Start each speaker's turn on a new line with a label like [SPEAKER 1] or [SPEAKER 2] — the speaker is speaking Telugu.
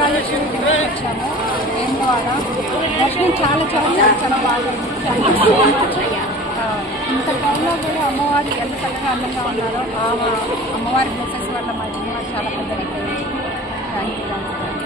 [SPEAKER 1] రాజరాజేశ్వరి టెంపుల్కి వచ్చాము ఏం ద్వారా దర్శనం చాలా చాలా చాలా చాలా బాగా ఉంది. ఇంత టైంలో కూడా అమ్మవారు ఎంత చక్కగా అందంగా ఉన్నారో ఆ అమ్మవారి బ్లెసెస్ వల్ల మా జీవనం చాలా పెద్దగా థ్యాంక్ యూ థ్యాంక్ యూ